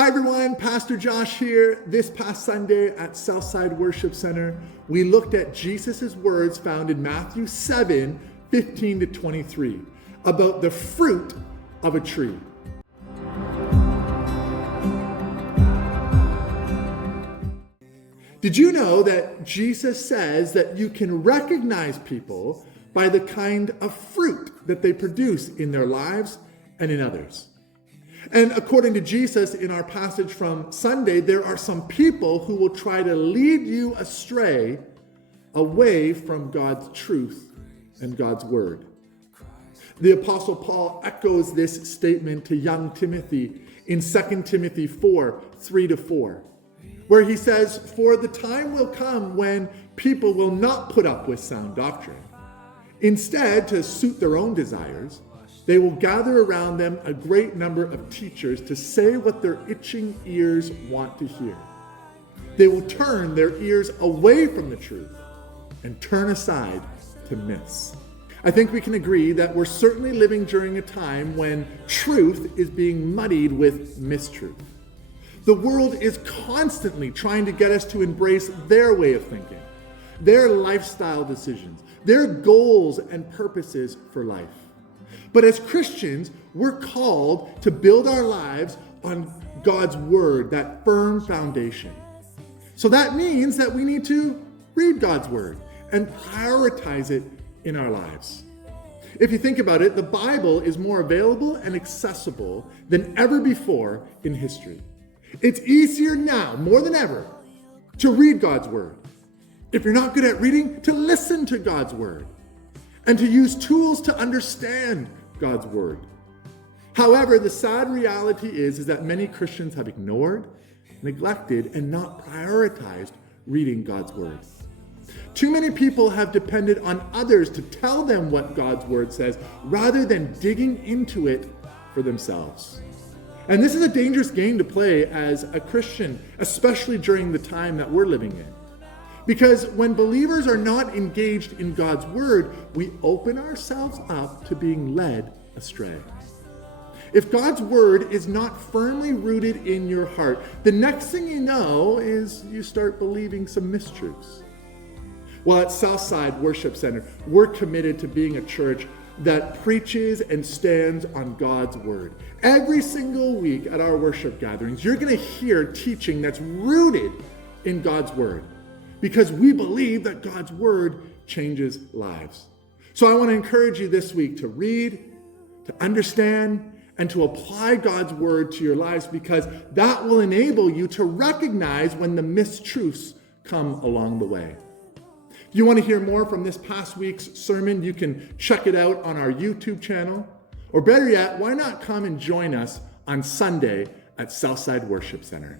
Hi everyone, Pastor Josh here. This past Sunday at Southside Worship Center, we looked at Jesus' words found in Matthew 7:15-23 about the fruit of a tree. Did you know that Jesus says that you can recognize people by the kind of fruit that they produce in their lives and in others? And according to Jesus, in our passage from Sunday, there are some people who will try to lead you astray away from God's truth and God's word. The Apostle Paul echoes this statement to young Timothy in 2 Timothy 4:3-4, where he says, "For the time will come when people will not put up with sound doctrine. Instead, to suit their own desires, they will gather around them a great number of teachers to say what their itching ears want to hear. They will turn their ears away from the truth and turn aside to myths." I think we can agree that we're certainly living during a time when truth is being muddied with mistruth. The world is constantly trying to get us to embrace their way of thinking, their lifestyle decisions, their goals and purposes for life. But as Christians, we're called to build our lives on God's word, that firm foundation. So that means that we need to read God's word and prioritize it in our lives. If you think about it, the Bible is more available and accessible than ever before in history. It's easier now, more than ever, to read God's word. If you're not good at reading, to listen to God's word and to use tools to understand God's word. However, the sad reality is that many Christians have ignored, neglected, and not prioritized reading God's word. Too many people have depended on others to tell them what God's word says rather than digging into it for themselves. And this is a dangerous game to play as a Christian, especially during the time that we're living in. Because when believers are not engaged in God's word, we open ourselves up to being led astray. If God's word is not firmly rooted in your heart, the next thing you know is you start believing some mistruths. Well, at Southside Worship Center, we're committed to being a church that preaches and stands on God's word. Every single week at our worship gatherings, you're going to hear teaching that's rooted in God's word, because we believe that God's word changes lives. So I want to encourage you this week to read, to understand, and to apply God's word to your lives, because that will enable you to recognize when the mistruths come along the way. If you want to hear more from this past week's sermon, you can check it out on our YouTube channel. Or better yet, why not come and join us on Sunday at Southside Worship Center?